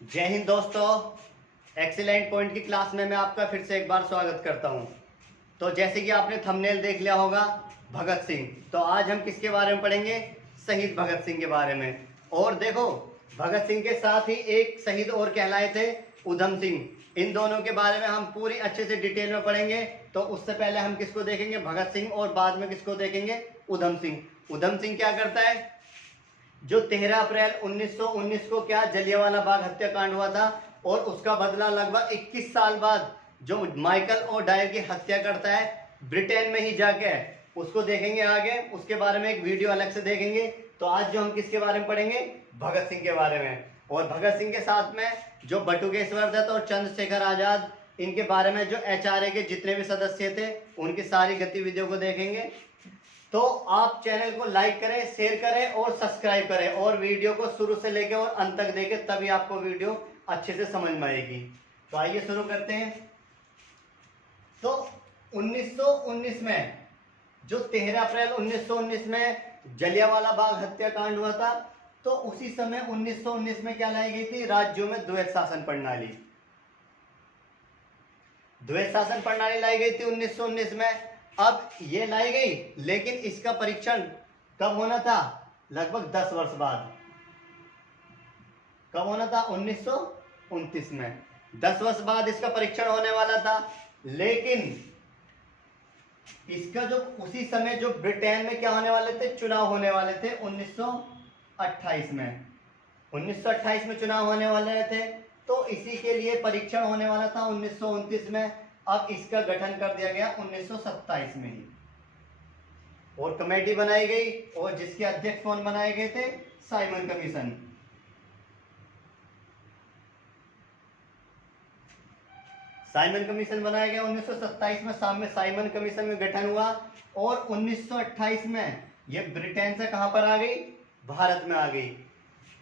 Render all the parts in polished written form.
जय हिंद दोस्तों। Excellent point की क्लास में मैं आपका फिर से एक बार स्वागत करता हूं। तो जैसे कि आपने थंबनेल देख लिया होगा, भगत सिंह। तो आज हम किसके बारे में पढ़ेंगे? शहीद भगत सिंह के बारे में। और देखो, भगत सिंह के साथ ही एक शहीद और कहलाए थे, उधम सिंह। इन दोनों के बारे में हम पूरी अच्छे से डिटेल में पढ़ेंगे। तो उससे पहले हम किसको देखेंगे? भगत सिंह। और बाद में किसको देखेंगे? उधम सिंह। उधम सिंह क्या करता है? जो 13 अप्रैल 1919 को क्या जलियांवाला बाग हत्याकांड हुआ था, और उसका बदला लगभग 21 साल बाद जो माइकल और डायर की हत्या करता है ब्रिटेन में ही जाके, उसको देखेंगे आगे। उसके बारे में एक वीडियो अलग से देखेंगे। तो आज जो हम किसके बारे में पढ़ेंगे? भगत सिंह के बारे में। और भगत सिंह के साथ में जो बटुकेश्वर दत्त और चंद्रशेखर आजाद, इनके बारे में जो एचआरए के जितने भी सदस्य थे, उनकी सारी गतिविधियों को देखेंगे। तो आप चैनल को लाइक करें, शेयर करें और सब्सक्राइब करें, और वीडियो को शुरू से लेकर और अंत तक देखें, तभी आपको वीडियो अच्छे से समझ में आएगी। तो आइए शुरू करते हैं। तो 1919 में, जो 13 अप्रैल 1919 में जलियांवाला बाग हत्याकांड हुआ था, तो उसी समय 1919 में क्या लाई गई थी? राज्यों में द्वैत शासन प्रणाली। द्वैत शासन प्रणाली लाई गई थी 1919 में। अब ये लाई गई, लेकिन इसका परीक्षण कब होना था? लगभग 10 वर्ष बाद। कब होना था? 1929 में। 10 वर्ष बाद इसका परीक्षण होने वाला था। लेकिन इसका जो उसी समय जो ब्रिटेन में क्या होने वाले थे? चुनाव होने वाले थे 1928 में। 1928 में चुनाव होने वाले थे, तो इसी के लिए परीक्षण होने वाला था 1929 में। अब इसका गठन कर दिया गया 1927 में ही, और कमेटी बनाई गई, और जिसके अध्यक्ष कौन बनाए गए थे? Simon commission. साइमन कमीशन बनाया गया 1927 में। साइमन कमीशन का गठन हुआ, और 1928 में ये ब्रिटेन से कहां पर आ गई? भारत में आ गई।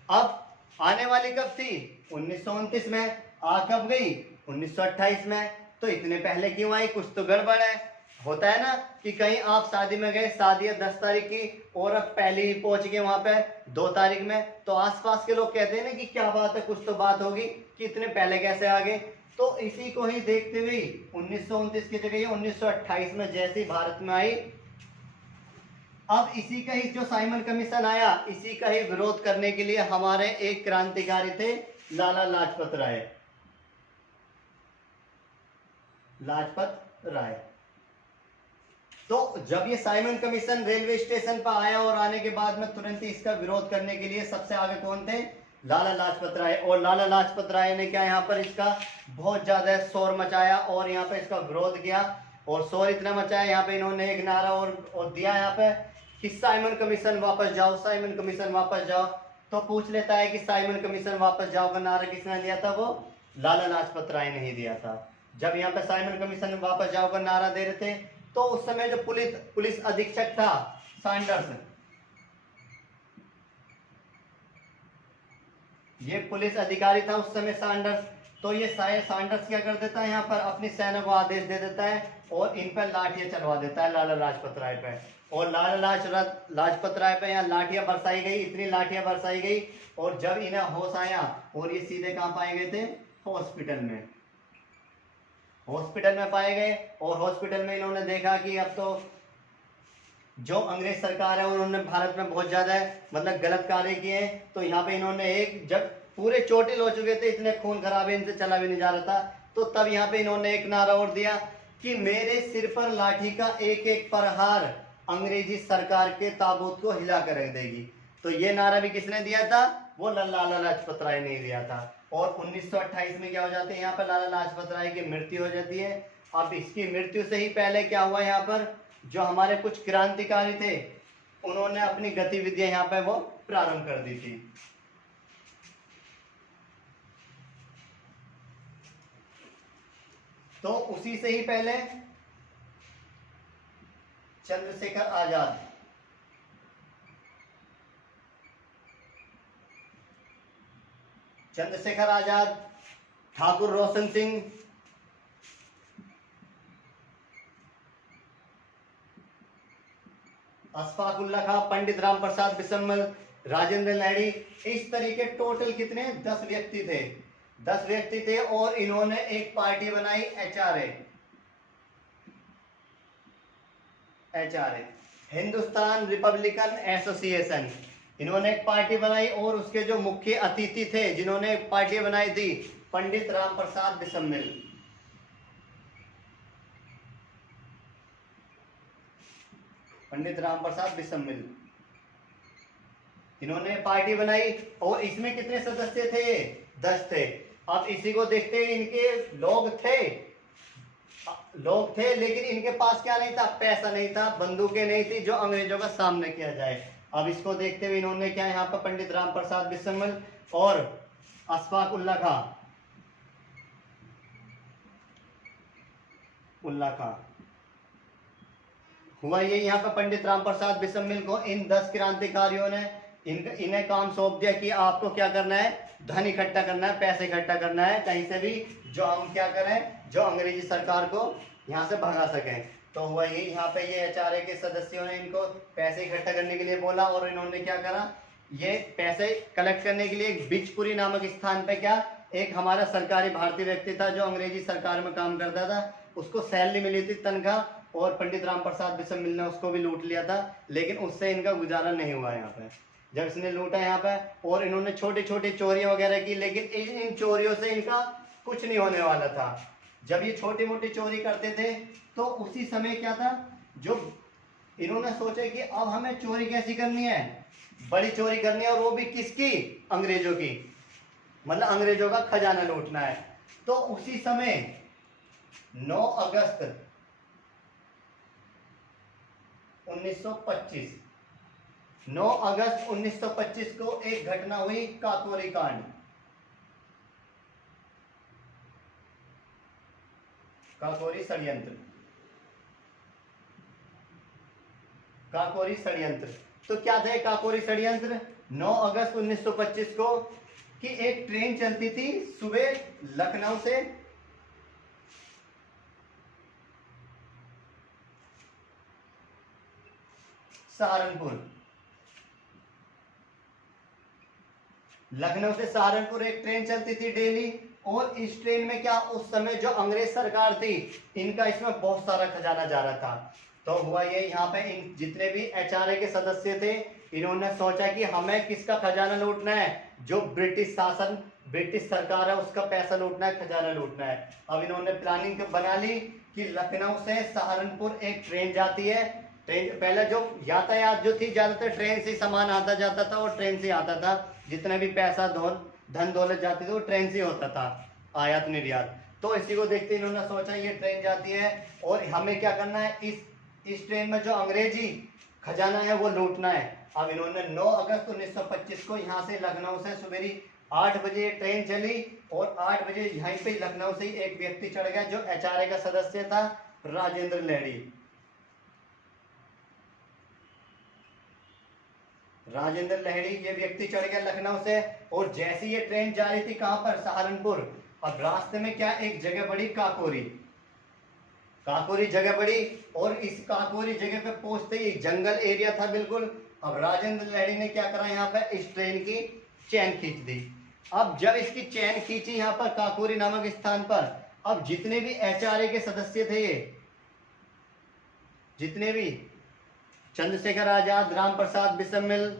अब आने वाली कब थी? 1929 में। आ कब गई? 1928 में। तो इतने पहले क्यों आई? कुछ तो गड़बड़ है। होता है ना कि कहीं आप शादी में गए, शादी है 10 तारीख की, और अब पहले ही पहुंच गए वहां पे 2 तारीख में, तो आसपास के लोग कहते हैं ना कि क्या बात है, कुछ तो बात होगी, कि इतने पहले कैसे आ गए। तो इसी को ही देखते हुए 1929 की जगह 1928 में जैसे ही भारत में आई, अब इसी का ही जो साइमन कमीशन आया, इसी का ही विरोध करने के लिए हमारे एक क्रांतिकारी थे, लाला लाजपत राय। लाजपत राय। तो जब ये साइमन कमीशन रेलवे स्टेशन पर आया, और आने के बाद में तुरंत ही इसका विरोध करने के लिए सबसे आगे कौन थे? लाला लाजपत राय। और लाला लाजपत राय ने क्या यहाँ पर इसका बहुत ज्यादा शोर मचाया, और यहाँ पे इसका विरोध किया। और शोर इतना मचाया, यहाँ पे इन्होंने एक नारा और दिया यहाँ पे कि साइमन कमीशन वापस जाओ, साइमन कमीशन वापस जाओ। तो पूछ लेता है कि साइमन कमीशन वापस जाओ का नारा किसने दिया था? वो लाला लाजपत राय ने ही दिया था। जब यहाँ पे साइमन कमीशन वापस जाओ का नारा दे रहे थे, तो उस समय जो पुलिस अधीक्षक था सैंडर्स, ये पुलिस अधिकारी था उस समय सैंडर्स। तो ये सैंडर्स क्या कर देता है? यहाँ पर अपनी सेना को आदेश दे देता है, और इन पर लाठियां चलवा देता है लाला लाजपत राय पे। और लाला लाजपत राय पे यहाँ लाठियां बरसाई गई, इतनी लाठियां बरसाई गई, और जब इन्हें होश आया, और ये सीधे कहां पाए गए थे? हॉस्पिटल में। हॉस्पिटल में पाए गए, और हॉस्पिटल में इन्होंने देखा कि अब तो जो अंग्रेज सरकार है, उन्होंने भारत में बहुत ज्यादा मतलब गलत कार्य किए हैं। तो यहाँ पे इन्होंने एक, जब पूरे चोटिल हो चुके थे, इतने खून खराबे, इनसे चला भी नहीं जा रहा था, तो तब यहाँ पे इन्होंने एक नारा और दिया कि मेरे सिर पर लाठी का एक एक प्रहार अंग्रेजी सरकार के ताबूत को हिला कर रख देगी। तो ये नारा भी किसने दिया था? वो लाला लाजपत राय ने दिया था। और 1928 में क्या हो जाते हैं? यहाँ पर लाला लाजपत राय की मृत्यु हो जाती है। अब इसकी मृत्यु से ही पहले क्या हुआ? यहाँ पर जो हमारे कुछ क्रांतिकारी थे, उन्होंने अपनी गतिविधियां यहाँ पे वो प्रारंभ कर दी थी। तो उसी से ही पहले चंद्रशेखर आजाद, ठाकुर रोशन सिंह, अशफाक उल्ला खां, पंडित राम प्रसाद बिस्मिल, राजेंद्र लहड़ी। इस तरीके टोटल कितने 10 व्यक्ति थे, 10 व्यक्ति थे और इन्होंने एक पार्टी बनाई HRA, हिंदुस्तान रिपब्लिकन एसोसिएशन। इन्होंने एक पार्टी बनाई और उसके जो मुख्य अतिथि थे जिन्होंने एक पार्टी बनाई थी, पंडित राम प्रसाद बिस्मिल। पंडित राम प्रसाद बिस्मिल इन्होंने पार्टी बनाई और इसमें कितने सदस्य थे, 10 थे। अब इसी को देखते हैं, इनके लोग थे लेकिन इनके पास क्या नहीं था, पैसा नहीं था, बंदूकें नहीं थी जो अंग्रेजों का सामना किया जाए। अब इसको देखते हुए इन्होंने क्या यहाँ पर पंडित राम प्रसाद बिस्मिल और अशफाक उल्ला खां हुआ ये यहाँ पर पंडित राम प्रसाद बिस्मिल को इन 10 क्रांतिकारियों ने इन्हें काम सौंप दिया कि आपको क्या करना है, धन इकट्ठा करना है, पैसे इकट्ठा करना है कहीं से भी, जो हम क्या करें, जो अंग्रेजी सरकार को यहाँ से भगा सकें। तो हुआ ये यहाँ पे ये HRA के सदस्यों ने इनको पैसे इकट्ठा करने के लिए बोला और इन्होंने क्या करा, ये पैसे कलेक्ट करने के लिए बिचपुरी नामक स्थान पे क्या, एक हमारा सरकारी भारतीय व्यक्ति था जो अंग्रेजी सरकार में काम करता था, उसको सैलरी मिली थी, तनख्वाह, और पंडित राम प्रसाद बिस्मिल ने उसको भी लूट लिया था, लेकिन उससे इनका गुजारा नहीं हुआ यहाँ पे। जब इसने लूटा यहाँ पे और इन्होंने छोटी छोटी चोरियां वगैरह की, लेकिन इन चोरियों से इनका कुछ नहीं होने वाला था। जब ये छोटी मोटी चोरी करते थे तो उसी समय क्या था, जो इन्होंने सोचा कि अब हमें चोरी कैसी करनी है, बड़ी चोरी करनी है, और वो भी किसकी, अंग्रेजों की, मतलब अंग्रेजों का खजाना लूटना है। तो उसी समय 9 अगस्त 1925 9 अगस्त 1925 को एक घटना हुई, काकोरी कांड। काकोरी षड्यंत्र। तो क्या था काकोरी षड्यंत्र? 9 अगस्त 1925 को कि एक ट्रेन चलती थी सुबह लखनऊ से सहारनपुर, लखनऊ से सहारनपुर एक ट्रेन चलती थी डेली, और इस ट्रेन में क्या, उस समय जो अंग्रेज सरकार थी इनका इसमें बहुत सारा खजाना जा रहा था। तो हुआ ये यहाँ पे इन जितने भी HRA के सदस्य थे, इन्होंने सोचा कि हमें किसका खजाना लूटना है, जो ब्रिटिश शासन, ब्रिटिश सरकार है उसका पैसा लूटना है, खजाना लूटना है। अब इन्होंने प्लानिंग बना ली कि लखनऊ से सहारनपुर एक ट्रेन जाती है, ट्रेन पहले जो यातायात जो थी ज्यादातर ट्रेन से सामान आता जाता था और ट्रेन से आता था, जितना भी पैसा धन दौलत जाती थी वो ट्रेन से होता था, आयात निर्यात। तो इसी को देखते इन्होंने सोचा ये ट्रेन जाती है और हमें क्या करना है, इस ट्रेन में जो अंग्रेजी खजाना है वो लूटना है। अब इन्होंने 9 अगस्त 1925 को यहाँ से लखनऊ से सवेरे 8 बजे ट्रेन चली और 8 बजे यहीं पे लखनऊ से एक व्यक्ति चढ़ गया जो HRA का सदस्य था, राजेंद्र लहड़ी। राजेंद्र लहड़ी ये व्यक्ति चढ़ गया लखनऊ से, और जैसे ये ट्रेन जा रही थी कहां पर, सहारनपुर। अब रास्ते में क्या एक जगह पड़ी, काकोरी जगह पड़ी, और इस काकोरी जगह पे पहुंचते ही जंगल एरिया था बिल्कुल। अब राजेंद्र लहड़ी ने क्या करा, यहाँ पे इस ट्रेन की चैन खींच दी। अब जब इसकी चैन खींची यहाँ पर काकोरी नामक स्थान पर, अब जितने भी HRA के सदस्य थे, ये जितने भी चंद्रशेखर आजाद, राम प्रसाद बिस्मिल,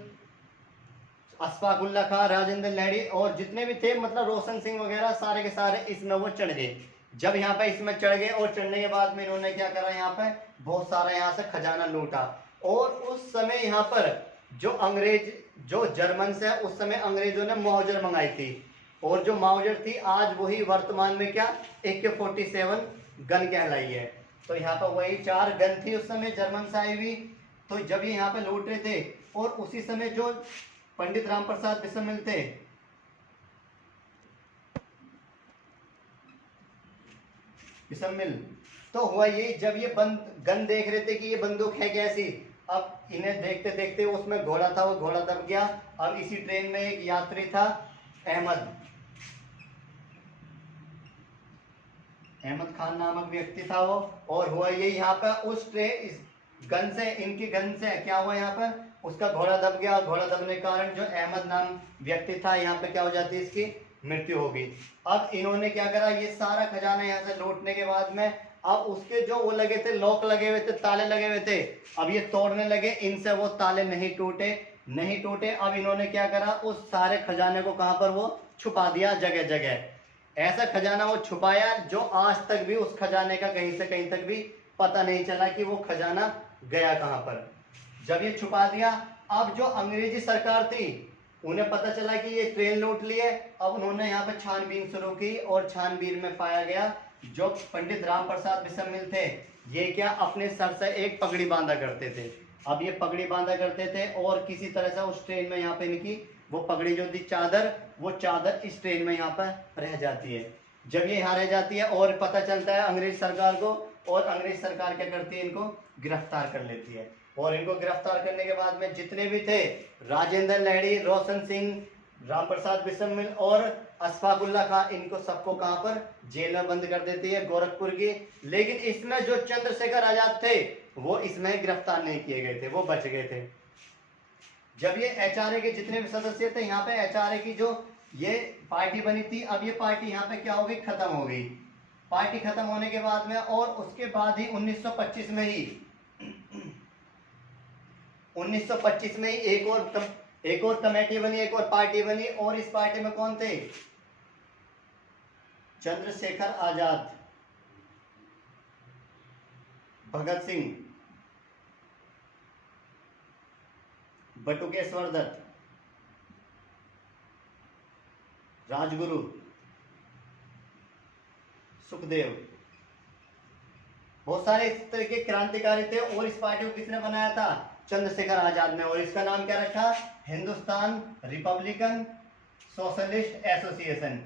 अशफाक उल्ला खां, राजेंद्र लहड़ी और जितने भी थे, मतलब रोशन सिंह वगैरह, सारे के सारे इसमें वो चढ़ गए। जब यहाँ पे इसमें चढ़ गए और चढ़ने के बाद में इन्होंने क्या करा, यहाँ पे बहुत सारा यहाँ से खजाना लूटा। और उस समय यहाँ पर जो जर्मन से उस समय अंग्रेजों ने माउजर मंगाई थी, और जो माउजर थी आज वही वर्तमान में क्या AK-47 गन कहलाई है। तो यहाँ पर वही 4 गन थी उस समय जर्मन से आई हुई। तो जब ये यहाँ पे लूट रहे थे, और उसी समय जो पंडित राम प्रसाद बिस्मिल थे, तो हुआ ये, जब ये गन देख रहे थे कि ये बंदूक है कैसी, अब इन्हें देखते देखते उसमें घोड़ा था, वो घोड़ा दब गया। अब इसी ट्रेन में एक यात्री था, अहमद खान नामक व्यक्ति था वो। और हुआ ये यहाँ पर उस ट्रेन इस गन से, इनकी गन से क्या हुआ, यहाँ पर उसका घोड़ा दब गया, और घोड़ा दबने के कारण जो अहमद नाम व्यक्ति था यहाँ पे क्या हो जाती है, इसकी मृत्यु होगी। अब इन्होंने क्या करा, ये सारा खजाना यहाँ से लूटने के बाद में अब उसके जो वो लगे थे, लॉक लगे हुए थे, ताले लगे हुए थे, अब ये तोड़ने लगे, इनसे वो ताले नहीं टूटे। अब इन्होंने क्या करा, उस सारे खजाने को कहां पर वो छुपा दिया, जगह जगह ऐसा खजाना वो छुपाया जो आज तक भी उस खजाने का कहीं से कहीं तक भी पता नहीं चला कि वो खजाना गया कहां पर। जब ये छुपा दिया, अब जो अंग्रेजी सरकार थी उन्हें पता चला कि ये ट्रेन लूट लिए। अब उन्होंने यहाँ पे छानबीन शुरू की, और छानबीन में पाया गया जो पंडित राम प्रसाद बिस्मिल थे, ये क्या अपने सर से एक पगड़ी बांधा करते थे। अब ये पगड़ी बांधा करते थे, और किसी तरह से उस ट्रेन में यहाँ पे इनकी वो पगड़ी जो थी चादर, वो चादर इस ट्रेन में यहाँ पर रह जाती है। जब ये यहाँ रह जाती है और पता चलता है अंग्रेज सरकार को, और अंग्रेज सरकार क्या करती है, इनको गिरफ्तार कर लेती है। और इनको गिरफ्तार करने के बाद में जितने भी थे, राजेंद्र लहड़ी, रोशन सिंह, राम प्रसाद बिस्मिल और अशफाकुल्ला खां, इनको सबको कहां पर, जेल में बंद कर देती है, गोरखपुर की। लेकिन इसमें जो चंद्रशेखर आजाद थे वो इसमें गिरफ्तार नहीं किए गए थे, वो बच गए थे। जब ये एचआरए के जितने भी सदस्य थे, यहाँ पे एचआरए की जो ये पार्टी बनी थी, अब ये पार्टी यहाँ पे क्या हो गई, खत्म हो गई। पार्टी खत्म होने के बाद में, और उसके बाद ही 1925 में ही 1925 में ही एक और कमेटी बनी, एक और पार्टी बनी। और इस पार्टी में कौन थे, चंद्रशेखर आजाद, भगत सिंह, बटुकेश्वर दत्त, राजगुरु, सुखदेव, बहुत सारे इस तरह के क्रांतिकारी थे। और इस पार्टी को किसने बनाया था, चंद्रशेखर आजाद ने। और इसका नाम क्या रखा, Hindustan Republican socialist association,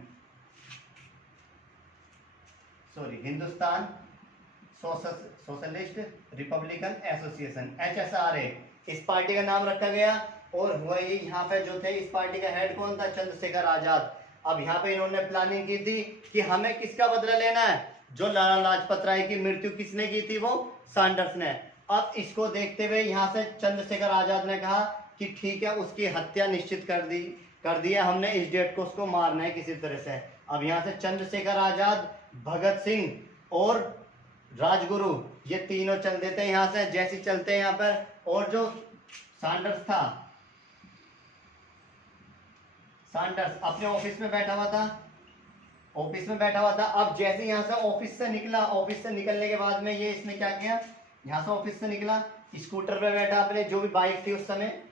Hindustan socialist Republican association, HSRA, इस पार्टी का नाम रखा गया। और हुआ ये, यहाँ पे जो थे इस पार्टी का हेड कौन था, चंद्रशेखर आजाद। अब यहाँ पे इन्होंने प्लानिंग की थी कि हमें किसका बदला लेना है, जो लाला लाजपत राय की मृत्यु किसने की थी, वो सैंडर्स ने। अब इसको देखते हुए यहाँ से चंद्रशेखर आजाद ने कहा कि ठीक है, उसकी हत्या निश्चित कर दी है हमने, इस डेट को उसको मारना है किसी तरह से। अब यहाँ से चंद्रशेखर आजाद, भगत सिंह और राजगुरु, ये तीनों चल देते हैं यहाँ से, जैसे चलते हैं यहाँ पर। और जो सैंडर्स था, सैंडर्स अपने ऑफिस में बैठा हुआ था, अब जैसे यहाँ से ऑफिस से निकला, ऑफिस से निकलने के बाद में ये इसने क्या किया, यहाँ से ऑफिस से निकला, स्कूटर पे बैठा, अपने जो भी बाइक थी उस समय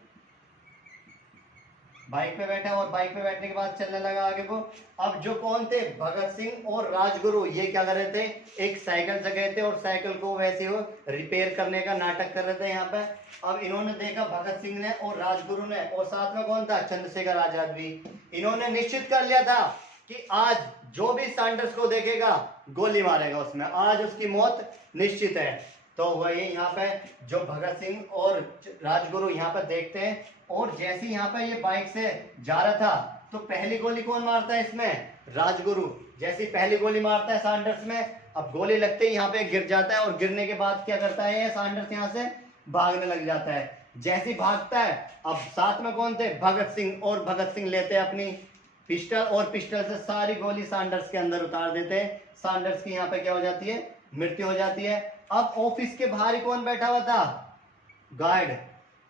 बाइक पे बैठा, और बाइक पे बैठने के बाद चलने लगा आगे को। अब जो कौन थे, भगत सिंह और राजगुरु, ये क्या कर रहे थे, एक साइकिल से गए थे, और साइकिल को वैसे हो रिपेयर करने का नाटक कर रहे थे यहाँ पे। अब इन्होंने देखा, भगत सिंह ने और राजगुरु ने, और साथ में कौन था, चंद्रशेखर आजाद भी। इन्होंने निश्चित कर लिया था कि आज जो भी सैंडर्स को देखेगा गोली मारेगा उसमें, आज उसकी मौत निश्चित है। तो वही यहाँ पे जो भगत सिंह और राजगुरु यहाँ पे देखते हैं, और जैसे यहाँ पे ये बाइक से जा रहा था, तो पहली गोली कौन मारता है इसमें, राजगुरु। जैसी पहली गोली मारता है सैंडर्स में, अब गोली लगते ही यहाँ पे गिर जाता है, और गिरने के बाद क्या करता है ये सैंडर्स, यहाँ से भागने लग जाता है। जैसे भागता है, अब साथ में कौन थे, भगत सिंह, और भगत सिंह लेते हैं अपनी पिस्टल, और पिस्टल से सारी गोली सैंडर्स के अंदर उतार देते हैं। सैंडर्स की यहाँ पे क्या हो जाती है, मृत्यु हो जाती है। अब ऑफिस के बाहर ही कौन बैठा हुआ था, गार्ड।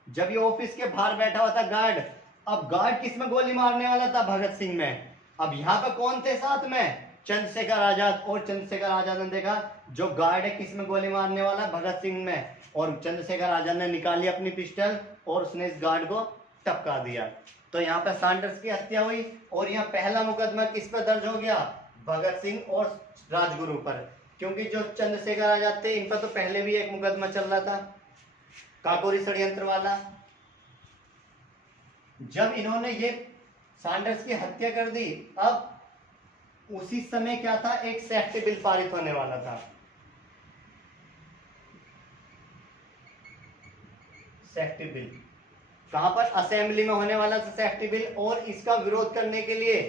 जब ये ऑफिस के बाहर बैठा हुआ था गार्ड, अब गार्ड किस में गोली मारने वाला था, भगत सिंह में। अब यहाँ पे कौन थे साथ में, चंद्रशेखर आजाद। और चंद्रशेखर आजाद ने देखा जो गार्ड है किस में गोली मारने वाला, भगत सिंह में। और चंद्रशेखर आजाद ने निकाली अपनी पिस्टल, और उसने इस गार्ड को टपका दिया। तो यहाँ पे सैंडर्स की हत्या हुई, और यहाँ पहला मुकदमा किस पर दर्ज हो गया, भगत सिंह और राजगुरु पर। क्योंकि जो चंद्रशेखर आजाद थे, इन पर तो पहले भी एक मुकदमा चल रहा था, काकोरी षड्यंत्र वाला। जब इन्होंने ये सैंडर्स की हत्या कर दी, अब उसी समय क्या था, एक सेफ्टी बिल पारित होने वाला था। सेफ्टी बिल कहां पर, असेंबली में होने वाला था सेफ्टी बिल। और इसका विरोध करने के लिए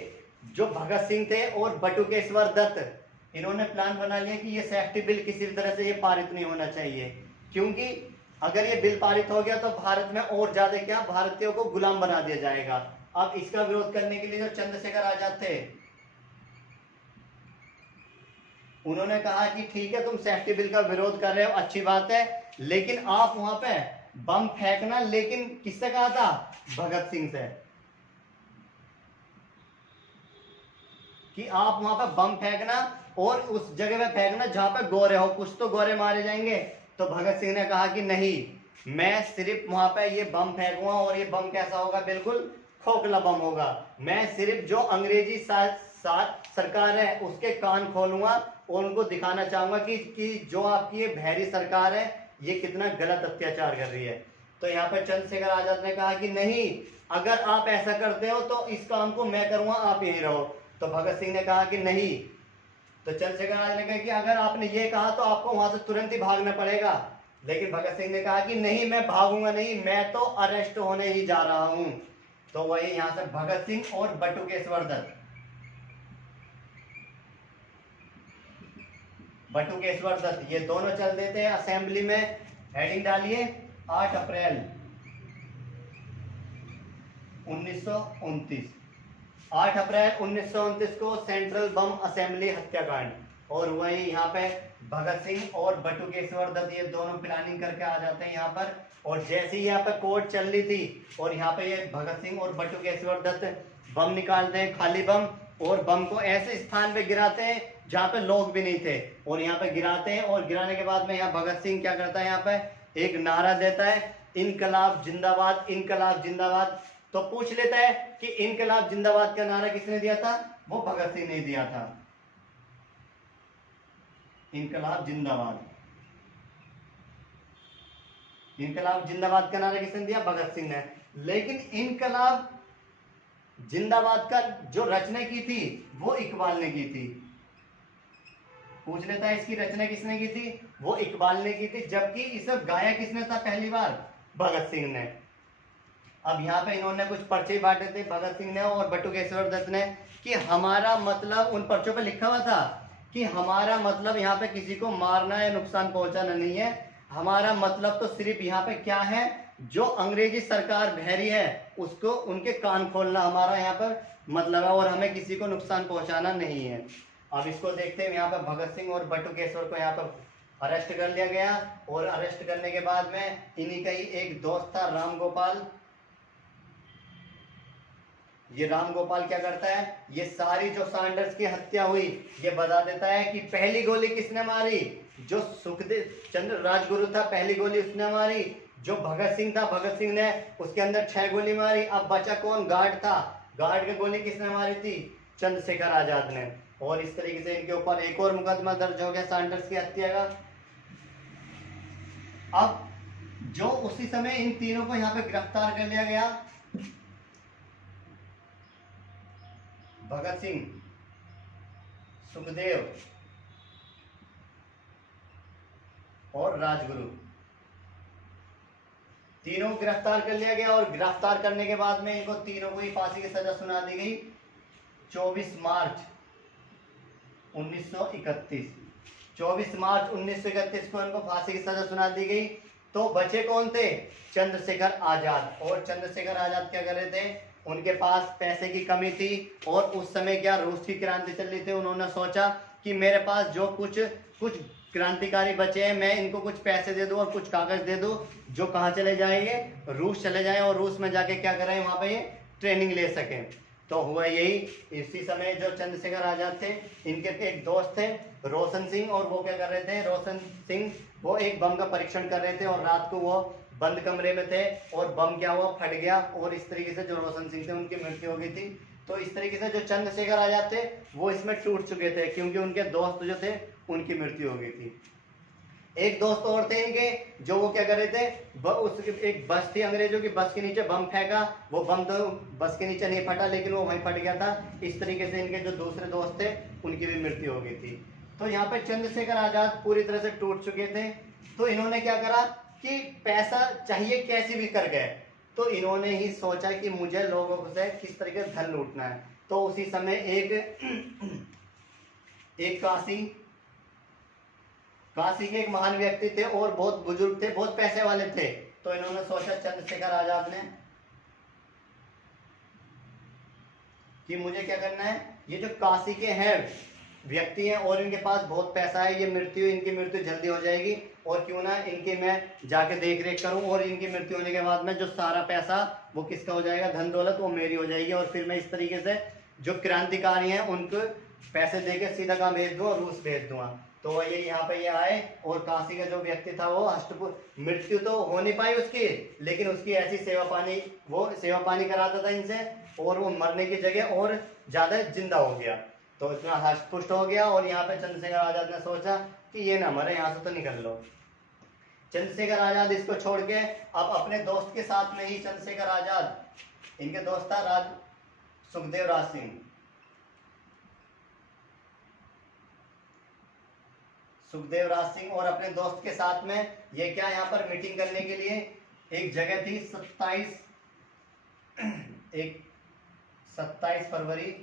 जो भगत सिंह थे और बटुकेश्वर दत्त, इन्होंने प्लान बना लिया कि ये सेफ्टी बिल किसी तरह से ये पारित नहीं होना चाहिए, क्योंकि अगर ये बिल पारित हो गया तो भारत में और ज्यादा क्या भारतीयों को गुलाम बना दिया जाएगा। अब इसका विरोध करने के लिए जो चंद्रशेखर आजाद थे, उन्होंने कहा कि ठीक है तुम सेफ्टी बिल का विरोध कर रहे हो, अच्छी बात है, लेकिन आप वहां पे बम फेंकना, लेकिन किससे कहा था? भगत सिंह से, कि आप वहां पर बम फेंकना और उस जगह पे फेंकना जहां पे गोरे हो, कुछ तो गोरे मारे जाएंगे। तो भगत सिंह ने कहा कि नहीं, मैं सिर्फ वहां पे ये बम फेंकूंगा, और ये बम कैसा होगा? बिल्कुल खोखला बम होगा। मैं सिर्फ जो अंग्रेजी सरकार है उसके कान खोलूंगा और उनको दिखाना चाहूंगा कि जो आपकी ये बहरी सरकार है ये कितना गलत अत्याचार कर रही है। तो यहाँ पे चंद्रशेखर आजाद ने कहा कि नहीं, अगर आप ऐसा करते हो तो इस काम को मैं करूंगा, आप यहीं रहो। तो भगत सिंह ने कहा कि नहीं। तो चंद्रशेखर आजाद ने कहा कि अगर आपने ये कहा तो आपको वहां से तुरंत ही भागना पड़ेगा। लेकिन भगत सिंह ने कहा कि नहीं, मैं भागूंगा नहीं, मैं तो अरेस्ट होने ही जा रहा हूं। तो वही यहां से भगत सिंह और बटुकेश्वर दत्त, बटुकेश्वर दत्त ये दोनों चल देते हैं असेंबली में। हेडिंग डालिए 8 अप्रैल 1929। 8 अप्रैल 1929 को सेंट्रल बम असेंबली हत्याकांड। और वही यहाँ पे भगत सिंह और बटुकेश्वर दत्त ये दोनों प्लानिंग करके आ जाते हैं यहाँ पर। और जैसे ही यहाँ पे कोर्ट चल रही थी और यहाँ पे ये भगत सिंह और बटुकेश्वर दत्त बम निकालते हैं, खाली बम, और बम को ऐसे स्थान पे गिराते हैं जहाँ पे लोग भी नहीं थे, और यहाँ पे गिराते हैं। और गिराने के बाद में यहाँ भगत सिंह क्या करता है, यहाँ पे एक नारा देता है, इनकलाब जिंदाबाद, इनकलाब जिंदाबाद। तो पूछ लेता है कि इनकलाब जिंदाबाद का नारा किसने दिया था? वो भगत सिंह ने दिया था। इनकलाब जिंदाबाद, इनकलाब जिंदाबाद का नारा किसने दिया? भगत सिंह ने। लेकिन इनकलाब जिंदाबाद का जो रचना की थी वो इकबाल ने की थी। पूछ लेता है इसकी रचना किसने की थी? वो इकबाल ने की थी। जबकि इसे गाया किसने था पहली बार? भगत सिंह ने। अब यहाँ पे इन्होंने कुछ पर्चे बांटे थे भगत सिंह ने और बटुकेश्वर दत्त ने, कि हमारा मतलब, उन पर्चों पे लिखा हुआ था कि हमारा मतलब यहाँ पे किसी को मारना या नुकसान पहुंचाना नहीं है, हमारा मतलब तो सिर्फ यहाँ पे क्या है, जो अंग्रेजी सरकार बहरी है उसको, उनके कान खोलना हमारा यहाँ पर मतलब है, और हमें किसी को नुकसान पहुंचाना नहीं है। अब इसको देखते हैं, यहाँ पे भगत सिंह और बटुकेश्वर को यहाँ पर अरेस्ट कर लिया गया। और अरेस्ट करने के बाद में इन्हीं का ही एक दोस्त था राम गोपाल। ये राम गोपाल क्या करता है, ये सारी जो सैंडर्स की हत्या हुई ये बता देता है कि पहली गोली किसने मारी? जो सुखदेव चंद्र राजगुरु था, पहली गोली उसने मारी। जो भगत सिंह था, भगत सिंह ने उसके अंदर 6 गोली मारी। अब बचा कौन? गार्ड था, गार्ड की गोली किसने मारी थी? चंद्रशेखर आजाद ने। और इस तरीके से इनके ऊपर एक और मुकदमा दर्ज हो गया सैंडर्स की हत्या का। अब जो उसी समय इन तीनों को यहाँ पे गिरफ्तार कर लिया गया, भगत सिंह, सुखदेव और राजगुरु, तीनों गिरफ्तार कर लिया गया। और गिरफ्तार करने के बाद में इनको तीनों को ही फांसी की सजा सुना दी गई 24 मार्च 1931। 24 मार्च 1931 को इनको फांसी की सजा सुना दी गई। तो बचे कौन थे? चंद्रशेखर आजाद। और चंद्रशेखर आजाद क्या कर रहे थे? उनके पास पैसे की कमी थी और उस समय क्या रूस की क्रांति चल रही थी। उन्होंने सोचा कि मेरे पास जो कुछ क्रांतिकारी बचे हैं, मैं इनको कुछ पैसे दे दूं और कुछ कागज दे दूं, जो कहाँ चले जाएंगे? रूस चले जाएं, और रूस में जाके क्या करें, वहां पे ये ट्रेनिंग ले सकें। तो हुआ यही। इसी समय जो चंद्रशेखर आजाद थे, इनके एक दोस्त थे रोशन सिंह, और वो क्या कर रहे थे? रोशन सिंह वो एक बम का परीक्षण कर रहे थे और रात को वो बंद कमरे में थे और बम क्या हुआ? फट गया। और इस तरीके से जो रोशन सिंह थे उनकी मृत्यु हो गई थी। तो इस तरीके से जो चंद्रशेखर आजाद थे वो इसमें टूट चुके थे, क्योंकि उनके दोस्त जो थे उनकी मृत्यु हो गई थी। एक दोस्त और थे इनके, जो वो क्या कर रहे थे, एक बस थी अंग्रेजों की, बस के नीचे बम फेंका। वो बम तो बस के नीचे नहीं फटा, लेकिन वो वहीं फट गया था। इस तरीके से इनके जो दूसरे दोस्त थे उनकी भी मृत्यु हो गई थी। तो यहाँ पे चंद्रशेखर आजाद पूरी तरह से टूट चुके थे। तो इन्होंने क्या करा कि पैसा चाहिए कैसे भी कर गए। तो इन्होंने ही सोचा कि मुझे लोगों से किस तरीके से धन लूटना है। तो उसी समय एक काशी के एक महान व्यक्ति थे और बहुत बुजुर्ग थे, बहुत पैसे वाले थे। तो इन्होंने सोचा चंद्रशेखर आजाद ने कि मुझे क्या करना है, ये जो काशी के हैं व्यक्ति हैं और इनके पास बहुत पैसा है, ये इनकी मृत्यु जल्दी हो जाएगी और क्यों ना इनकी मैं जाके देख रेख करूं और इनकी मृत्यु होने के बाद में जो सारा पैसा वो किसका हो जाएगा, धन दौलत वो मेरी हो जाएगी और फिर मैं इस तरीके से जो क्रांतिकारी हैं उनको पैसे देके सीधा कहाँ भेज दूँ और रूस भेज दूंगा। तो ये यहाँ पे ये आए और काशी का जो व्यक्ति था वो मृत्यु तो हो नहीं पाई उसकी, लेकिन उसकी ऐसी सेवा पानी कराता था इनसे और वो मरने की जगह और ज्यादा जिंदा हो गया। तो इतना हष्टपुष्ट हो गया और यहाँ पे चंद्रशेखर आजाद ने सोचा कि ये ना मरे, यहाँ से तो निकल लो। चंद्रशेखर आजाद इसको छोड़ के अब अपने दोस्त के साथ में ही चंद्रशेखर आजाद, इनके दोस्त था सुखदेव राज सिंह। सुखदेव राज सिंह और अपने दोस्त के साथ में ये क्या यहाँ पर मीटिंग करने के लिए एक जगह थी 27 फरवरी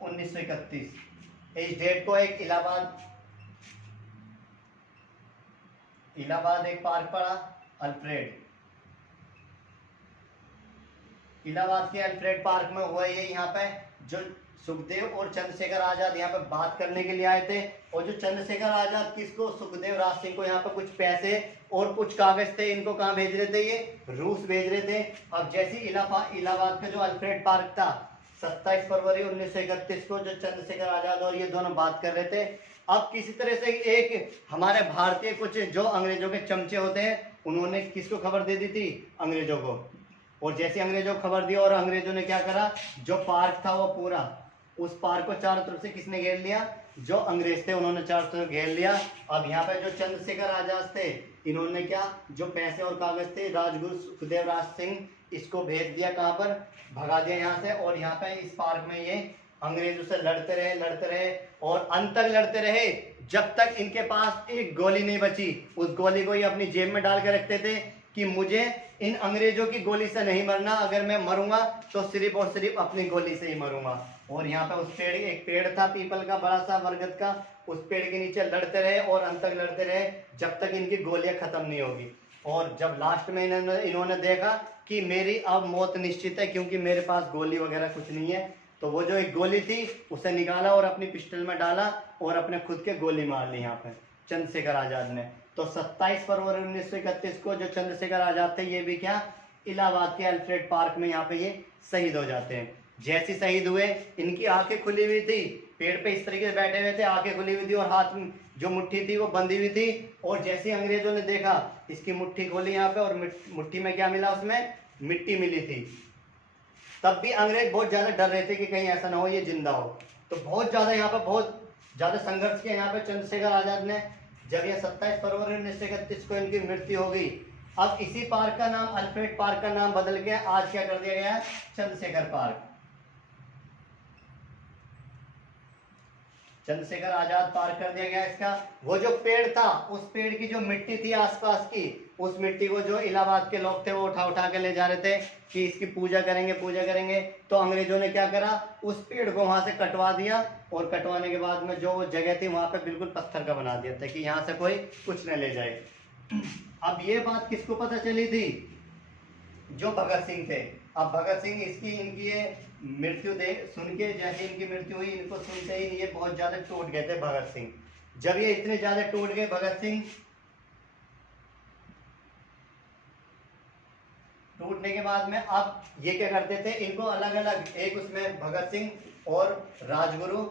1931। इस डेट को एक इलाहाबाद एक पार्क पड़ा, इलाहाबाद के अल्फ्रेड पार्क में हुआ। ये यहाँ पे जो सुखदेव और चंद्रशेखर आजाद यहाँ पे बात करने के लिए आए थे और जो चंद्रशेखर आजाद किसको, सुखदेव राज सिंह को यहाँ पे कुछ पैसे और कुछ कागज थे, इनको कहाँ भेज रहे थे, ये रूस भेज रहे थे। अब जैसे इलाहाबाद का जो अल्फ्रेड पार्क था 27 फरवरी 1931 को जो चंद्रशेखर आजाद और ये दोनों बात कर रहे थे, अब किसी तरह से एक हमारे भारतीय कुछ जो अंग्रेजों के चमचे होते हैं उन्होंने किसको खबर दे दी थी, अंग्रेजों को। और जैसे अंग्रेजों को खबर दी और अंग्रेजों ने क्या करा, जो पार्क था वो पूरा उस पार्क को चारों तरफ से किसने घेर लिया, जो अंग्रेज थे उन्होंने चारों तरफ घेर लिया। अब यहाँ पे जो चंद्रशेखर आजाद थे इन्होंने क्या, जो पैसे और कागज थे, राजगुरु सुखदेव राज सिंह इसको भेज दिया, कहाँ पर, भगा दिया यहाँ से। और यहाँ पे इस पार्क में ये अंग्रेजों से लड़ते रहे और अंत तक लड़ते रहे जब तक इनके पास एक गोली नहीं बची। उस गोली को ये अपनी जेब में डाल के रखते थे कि मुझे इन अंग्रेजों की गोली से नहीं मरना, अगर मैं मरूंगा तो सिर्फ और सिर्फ अपनी गोली से ही मरूंगा। और यहाँ पे उस एक पेड़ था पीपल का, बड़ा सा बरगद का, उस पेड़ के नीचे लड़ते रहे और अंत तक लड़ते रहे जब तक इनकी गोलियां खत्म नहीं होगी। और जब लास्ट में इन्होंने देखा कि मेरी अब मौत निश्चित है क्योंकि मेरे पास गोली वगैरह कुछ नहीं है, तो वो जो एक गोली थी उसे निकाला और अपनी पिस्टल में डाला और अपने खुद के गोली मार ली यहाँ पे चंद्रशेखर आजाद ने। तो 27 फरवरी 1931 को जो चंद्रशेखर आजाद थे ये भी क्या, इलाहाबाद के अल्फ्रेड पार्क में यहाँ पे ये शहीद हो जाते हैं। जैसे शहीद हुए इनकी आंखें खुली हुई थी, पेड़ पे इस तरीके से बैठे हुए थे, आंखें खुली हुई थी और हाथ में जो मुट्ठी थी वो बंधी हुई थी। और जैसे अंग्रेजों ने देखा इसकी मुट्ठी खोली यहाँ पे और मुट्ठी में क्या मिला, उसमें मिट्टी मिली थी। तब भी अंग्रेज बहुत ज्यादा डर रहे थे कि कहीं ऐसा ना हो ये जिंदा हो। तो बहुत ज्यादा यहाँ पे बहुत ज्यादा संघर्ष किया यहाँ पे चंद्रशेखर आजाद ने। जब यह 27 फरवरी 1931 को इनकी मृत्यु हो गई, अब इसी पार्क का नाम, अल्फ्रेड पार्क का नाम बदल के आज क्या कर दिया गया है, चंद्रशेखर पार्क, चंद्रशेखर आजाद पार्क कर दिया गया इसका। वो जो पेड़ था उस पेड़ की जो मिट्टी थी आसपास की, उस मिट्टी को जो इलाहाबाद के लोग थे वो उठा के ले जा रहे थे कि इसकी पूजा करेंगे। तो अंग्रेजों ने क्या करा, उस पेड़ को वहां से कटवा दिया और कटवाने के बाद में जो वो जगह थी वहां पे बिल्कुल पत्थर का बना दिया था कि यहाँ से कोई कुछ न ले जाए। अब ये बात किसको पता चली थी, जो भगत सिंह थे। अब भगत सिंह इनकी ये मृत्यु सुन के, जैसे इनकी मृत्यु हुई इनको सुनते ही ये बहुत ज्यादा टूट गए थे भगत सिंह। जब ये इतने ज्यादा टूट गए भगत सिंह, टूटने के बाद में अब ये क्या करते थे, इनको अलग अलग, एक उसमें भगत सिंह और राजगुरु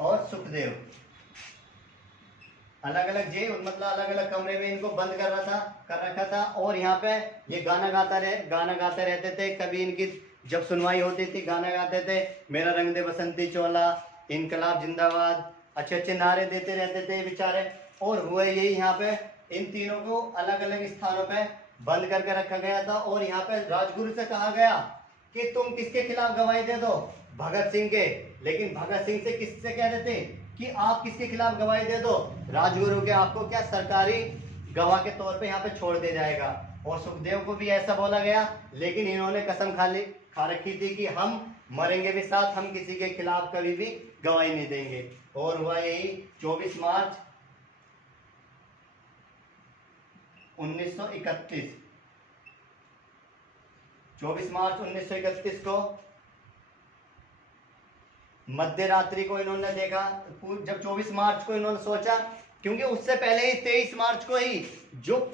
और सुखदेव अलग अलग अलग अलग कमरे में इनको बंद कर रखा था। और यहाँ पे ये गाना गाते रहते थे। कभी इनकी जब सुनवाई होती थी गाना गाते थे, मेरा रंग दे बसंती चोला, इनकलाब जिंदाबाद, अच्छे नारे देते रहते थे बेचारे। और हुए यही, यहाँ पे इन तीनों को अलग अलग स्थानों पे बंद करके रखा गया था। और यहाँ पे राजगुरु से कहा गया कि तुम किसके खिलाफ गवाही दे दो, भगत सिंह के। लेकिन भगत सिंह से किससे कह रहे थे कि आप किसके खिलाफ गवाही दे दो, राजगुरु के। आपको क्या सरकारी गवाह के तौर पे यहाँ पे छोड़ दिया जाएगा। और सुखदेव को भी ऐसा बोला गया, लेकिन इन्होंने कसम खा रखी थी कि हम मरेंगे भी साथ, हम किसी के खिलाफ कभी भी गवाही नहीं देंगे। और हुआ यही 24 मार्च 1931। 24 मार्च 1931 को मध्य रात्रि को इन्होंने देखा। जब 24 मार्च को इन्होंने सोचा, क्योंकि उससे पहले ही 23 मार्च को ही जो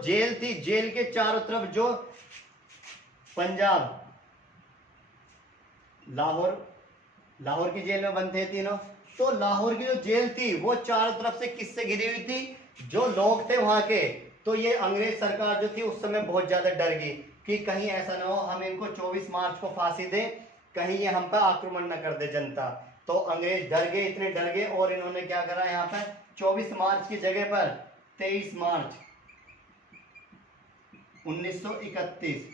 जेल थी, जेल के चारों तरफ जो पंजाब लाहौर की जेल में बंद थे तीनों, तो लाहौर की जो जेल थी वो चारों तरफ से किससे घिरी हुई थी, जो लोग थे वहां के। तो ये अंग्रेज सरकार जो थी उस समय बहुत ज्यादा डर गई कि कहीं ऐसा ना हो हम इनको 24 मार्च को फांसी दें, कहीं ये हम पर आक्रमण न कर दे जनता। तो अंग्रेज डर गए, इतने डर गए, और इन्होंने क्या करा, यहाँ पर 24 मार्च की जगह पर 23 मार्च 1931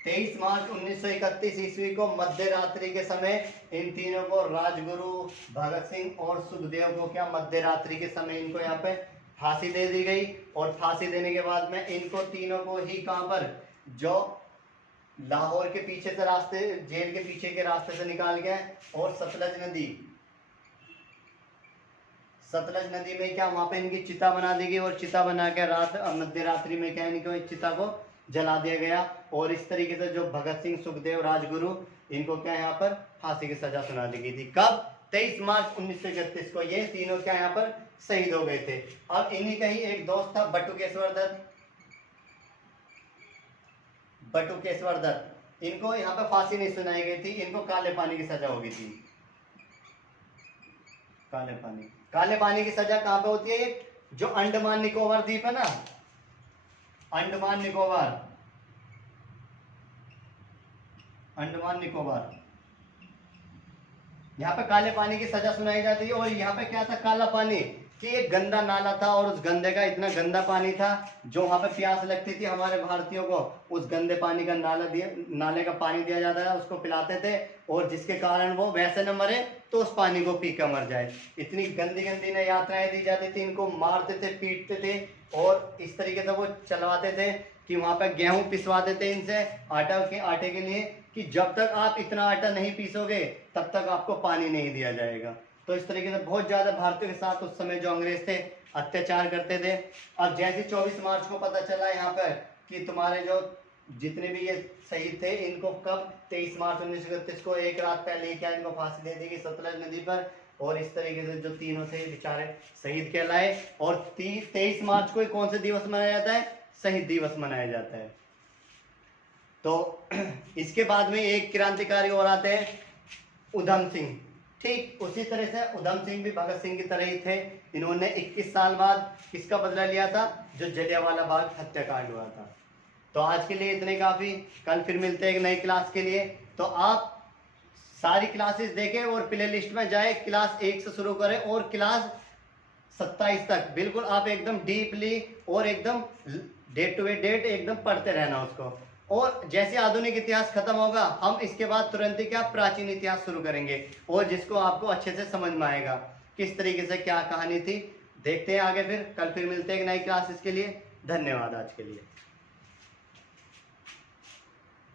23 मार्च 1931 ईस्वी को मध्य रात्रि के समय इन तीनों को, राजगुरु, भगत सिंह और सुखदेव को, क्या मध्य रात्रि के समय इनको यहाँ पे फांसी दे दी गई। और फांसी देने के बाद में इनको तीनों को ही कहां पर, जो लाहौर के पीछे से रास्ते, जेल के पीछे के रास्ते से निकाल गए, और सतलज नदी में क्या वहां पे इनकी चिता बना दी गई, और चिता बना के मध्य रात्रि में क्या इनको इस चिता को जला दिया गया। और इस तरीके से जो भगत सिंह, सुखदेव, राजगुरु, इनको क्या यहाँ पर फांसी की सजा सुना दी गई थी। कब? 23 मार्च 1931 को ये तीनों क्या यहाँ पर शहीद हो गए थे। अब इन्हीं का ही एक दोस्त था बटुकेश्वर दत्त, इनको यहाँ पर फांसी नहीं सुनाई गई थी, इनको काले पानी की सजा हो गई थी। काले पानी की सजा कहाँ पे होती है? जो अंडमान निकोबार द्वीप है ना, अंडमान निकोबार, यहाँ पे काले पानी की सजा सुनाई जाती है। और यहाँ पे क्या था, काला पानी, कि एक गंदा नाला था, और उस गंदे का इतना गंदा पानी था, जो वहां पे प्यास लगती थी हमारे भारतीयों को, उस गंदे पानी का नाले का पानी दिया जाता था, उसको पिलाते थे, और जिसके कारण वो वैसे न मरे तो उस पानी को पी कर मर जाए। इतनी गंदी गंदी न यात्राएं दी जाती थी, इनको मारते थे, पीटते थे, और इस तरीके से वो चलवाते थे कि वहां पे गेहूं पिसवाते थे इनसे आटे के लिए, कि जब तक आप इतना आटा नहीं पीसोगे तब तक आपको पानी नहीं दिया जाएगा। तो इस तरीके से बहुत ज्यादा भारतीयों के साथ उस समय जो अंग्रेज थे अत्याचार करते थे। अब जैसे 24 मार्च को पता चला यहाँ पर कि तुम्हारे जो जितने भी ये शहीद थे, इनको कब 23 मार्च 1931 को, एक रात पहले ही क्या इनको फांसी दे दी गई सतलज नदी पर। और इस तरीके से जो तीनों थे बेचारे शहीद कहलाए। और 23 मार्च को कौन सा दिवस मनाया जाता है? शहीद दिवस मनाया जाता है। तो इसके बाद में एक क्रांतिकारी और आते हैं, उधम सिंह। ठीक उसी तरह से उधम सिंह भी भगत सिंह की तरह ही थे। इन्होंने 21 साल बाद किसका बदला लिया था? जो जलियांवाला बाग हत्याकांड हुआ था। तो आज के लिए इतने काफी, कल फिर मिलते हैं एक नई क्लास के लिए। तो आप सारी क्लासेस देखें और प्ले लिस्ट में जाए, क्लास 1 से शुरू करें और क्लास 27 तक बिल्कुल आप एकदम डीपली और एकदम डेट टू डेट एकदम पढ़ते रहना उसको। और जैसे आधुनिक इतिहास खत्म होगा, हम इसके बाद तुरंत ही क्या प्राचीन इतिहास शुरू करेंगे, और जिसको आपको अच्छे से समझ में आएगा किस तरीके से क्या कहानी थी। देखते हैं आगे, फिर कल फिर मिलते हैं एक नई क्लास। इसके लिए धन्यवाद आज के लिए।